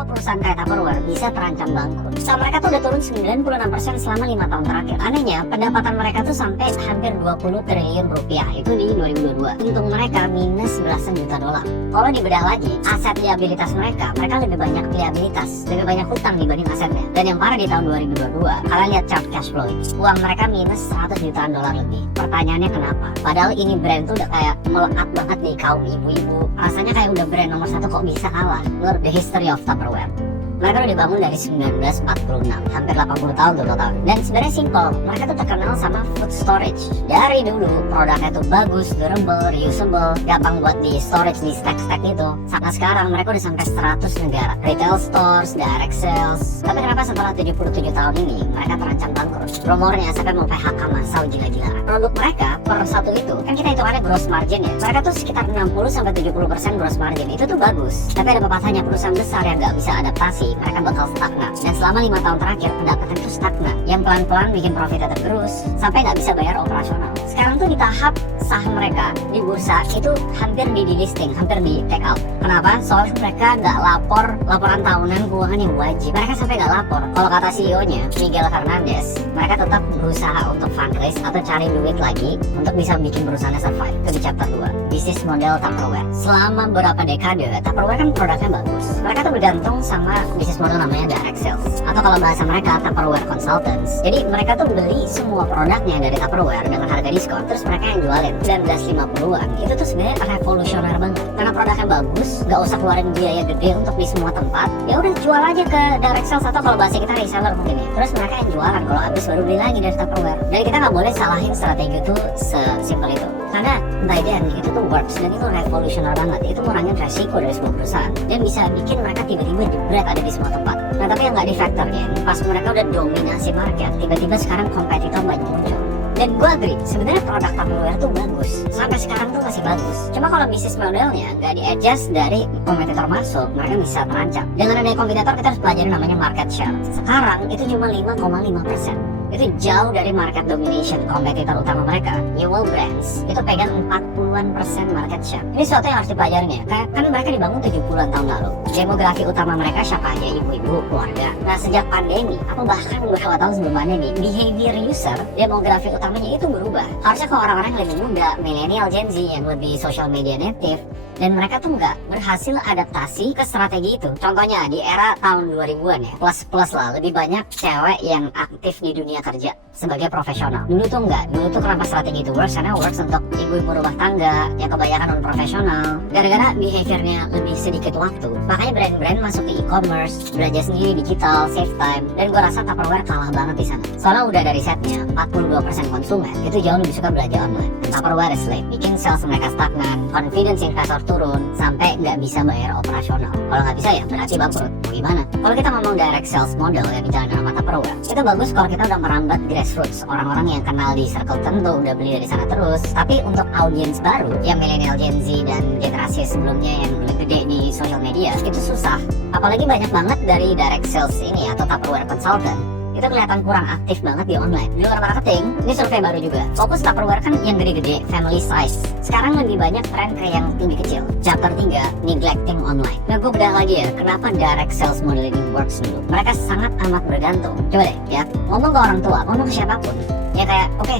kenapa perusahaan kayak Tupperware bisa terancam bangkrut. Saham mereka tuh udah turun 96% selama 5 tahun terakhir. Anehnya, pendapatan mereka tuh sampai hampir 20 triliun rupiah, itu di 2022. Untung mereka minus belasan juta dolar. Kalau dibedah lagi, aset liabilitas mereka lebih banyak liabilitas, lebih banyak hutang dibanding asetnya. Dan yang parah di tahun 2022, kalian lihat chart cash flow, uang mereka minus 100 jutaan dolar lebih. Pertanyaannya kenapa? Padahal ini brand tuh udah kayak melekat banget nih kaum ibu-ibu. Rasanya kayak udah brand nomor 1 kok bisa kalah. Look, the history of Tupperware. Mereka udah dibangun dari 1946, hampir 80 tahun total. Dan sebenarnya simple, mereka tuh terkenal sama food storage. Dari dulu produknya tuh bagus, durable, reusable, gampang buat di storage di stack-stack itu. Sampai sekarang mereka udah sampai 100 negara, retail stores, direct sales. Tapi kenapa setelah 77 tahun ini mereka terancam bangkrut? Rumornya sampai mau PHK massal gila-gilaan. Produk mereka per satu itu, kan kita hitungannya gross margin ya. Mereka tuh sekitar 60-70% gross margin, itu tuh bagus. Tapi ada pepatahnya, perusahaan besar yang nggak bisa adaptasi mereka bakal stagnan. Dan selama 5 tahun terakhir pendapatan itu stagnan, yang pelan-pelan bikin profitnya tergerus sampai nggak bisa bayar operasional. Sekarang tuh di tahap saham mereka di bursa itu hampir di delisting, hampir di take out. Kenapa? Soalnya mereka nggak lapor laporan tahunan keuangan yang wajib. Mereka sampai nggak lapor. Kalau kata CEO-nya Miguel Fernandez, mereka tetap berusaha untuk fundraise atau cari duit lagi untuk bisa bikin perusahaannya survive. Itu di chapter 2, bisnis model Tupperware. Selama beberapa dekade Tupperware kan produknya bagus. Mereka tuh bergantung sama bisnis model namanya direct sales, atau kalau bahasa mereka Tupperware Consultants. Jadi mereka tuh beli semua produknya dari Tupperware dengan harga diskon, terus mereka yang jualin. 1950-an itu tuh sebenarnya revolusioner banget karena produknya bagus, nggak usah keluarin biaya gede untuk di semua tempat. Ya udah jual aja ke direct sales, atau kalau bahasa kita reseller mungkin ya. Terus mereka yang jualan, kalau habis baru beli lagi dari Tupperware. Dan kita nggak boleh salahin strategi itu sesimpel itu, karena by then itu tuh works dan itu revolusioner banget. Itu ngurangin resiko dari sebuah perusahaan dan bisa bikin mereka tiba-tiba jebret ada di semua tempat. Nah tapi yang nggak di factornya, pas mereka udah dominasi market, tiba-tiba sekarang kompetitor banyak muncul. Dan gue agree, sebenarnya produk Tupperware tuh bagus, sampai sekarang tuh masih bagus. Cuma kalau bisnis modelnya nggak di-adjust dari kompetitor masuk, mereka bisa terancam. Dengan adanya kompetitor kita harus pelajari namanya market share. Sekarang itu cuma 5,5%. Itu jauh dari market domination. Kompetitor utama mereka, Newell Brands, itu pegang 40% market share. Ini sesuatu yang harus dipelajarinya, kan mereka dibangun 70-an tahun lalu. Demografi utama mereka siapa aja? Ibu-ibu, keluarga. Nah sejak pandemi, atau bahkan beberapa tahun sebelum pandemi, behavior user, demografi utamanya itu berubah. Harusnya ke orang-orang yang lebih muda, milenial, Gen Z, yang lebih social media native, dan mereka tuh nggak berhasil adaptasi ke strategi itu. Contohnya di era tahun 2000-an ya, plus lah, lebih banyak cewek yang aktif di dunia kerja sebagai profesional. Dulu tuh enggak, dulu tuh kenapa strategi itu works? Karena works untuk ibu-ibu rumah tangga yang kebanyakan non profesional. Gara-gara behaviornya lebih sedikit waktu, makanya brand-brand masuk ke e-commerce, belajar sendiri digital, save time. Dan gue rasa Tupperware kalah banget di sana. Soalnya udah dari setnya 42% konsumen itu jauh lebih suka belanja online. Tupperware is late, bikin sales mereka stagnan, confidence investor turun, sampai nggak bisa bayar operasional. Kalau nggak bisa ya berarti bangkrut. Mau gimana? Kalau kita ngomong direct sales model yang dijalankan sama Tupperware, itu bagus kalau kita udah merambat grassroots, orang-orang yang kenal di circle tertentu udah beli dari sana terus. Tapi untuk audiens baru yang milenial, Gen Z, dan generasi sebelumnya yang lebih gede di social media, itu susah. Apalagi banyak banget dari direct sales ini atau Tupperware consultant itu kelihatan kurang aktif banget di online. Di luar marketing, ini survei baru juga, fokus Tupperware kan yang gede-gede, family size. Sekarang lebih banyak tren kayak yang lebih kecil. Chapter 3, neglecting online. Nah gue bedah lagi ya, kenapa direct sales model ini works dulu. Mereka sangat amat bergantung. Coba deh ya, ngomong ke orang tua, ngomong ke siapapun, ya kayak oke,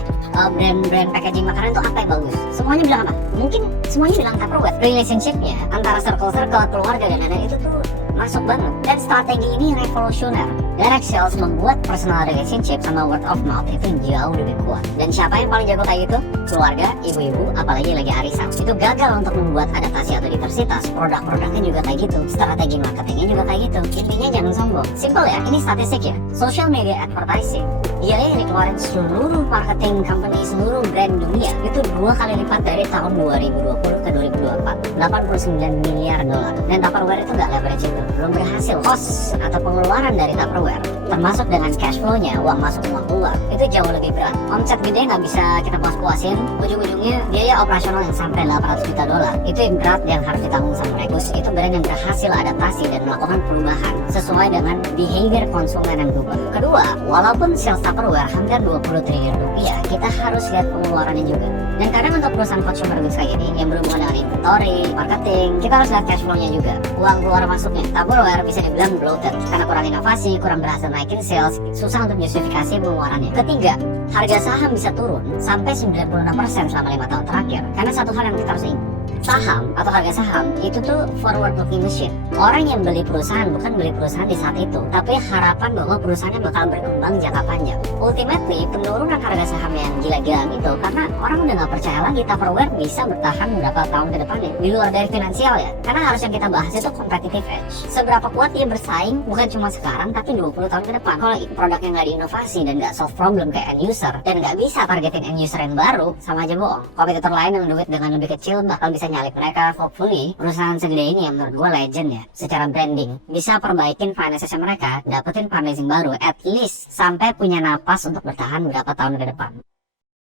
brand-brand packaging makanan itu apa yang bagus, semuanya bilang apa? Mungkin semuanya bilang Tupperware. Relationship-nya antara circle-circle, keluarga dan lain-lain itu tuh masuk banget. Dan strategi ini revolusioner. Direct sales membuat personal relationship sama word of mouth itu jauh lebih kuat. Dan siapa yang paling jago kayak gitu? Keluarga, ibu-ibu, apalagi lagi arisan. Itu gagal untuk membuat adaptasi atau diversitas. Produk-produknya juga kayak gitu, strategi marketingnya juga kayak gitu. Intinya jangan sombong. Simple ya, ini statistik ya. Social media advertising, biaya yang dikeluarin seluruh marketing company, seluruh brand dunia itu 2 kali lipat dari tahun 2020 ke 2024, 89 miliar dolar. Dan Tupperware itu nggak leverage itu, belum berhasil. Cost atau pengeluaran dari Tupperware, termasuk dengan cash flow-nya, uang masuk uang keluar, itu jauh lebih berat. Omset gede nggak bisa kita puas-puasin, ujung-ujungnya biaya operasional yang sampai 800 juta dolar, itu yang berat yang harus ditanggung sama mereka. Itu brand yang berhasil adaptasi dan melakukan perubahan sesuai dengan behavior konsumen yang berubah. Kedua, walaupun sales Tupperware hampir 20 triliun rupiah, kita harus lihat pengeluarannya juga. Dan kadang untuk perusahaan consumer goods kayak ini yang berhubungan dengan inventory, marketing, kita harus lihat cash flow-nya juga, uang keluar masuknya. Tupperware bisa dibilang bloated karena kurang inovasi, kurang berhasil naikin sales, susah untuk justifikasi pengeluarannya. Ketiga, harga saham bisa turun sampai 96% selama 5 tahun terakhir. Karena satu hal yang kita harus ingat, saham atau harga saham itu tuh forward looking machine. Orang yang beli perusahaan bukan beli perusahaan di saat itu, tapi harapan bahwa perusahaannya bakal berkembang jangka panjang. Ultimately, penurunan harga saham yang gila-gilaan itu karena orang udah nggak percaya lagi Tupperware bisa bertahan beberapa tahun ke depannya. Di luar dari finansial ya, karena harus yang kita bahas itu competitive edge. Seberapa kuat dia bersaing bukan cuma sekarang tapi 20 tahun ke depan. Kalau produknya nggak diinovasi dan nggak solve problem kayak end user dan nggak bisa targetin end user yang baru, sama aja bohong. Kompetitor lain yang duit dengan lebih kecil bakal bisa nyalip mereka. Hopefully perusahaan segede ini yang menurut gue legend ya secara branding bisa perbaikin finances mereka, dapetin fundraising baru at least sampai punya napas untuk bertahan beberapa tahun ke depan.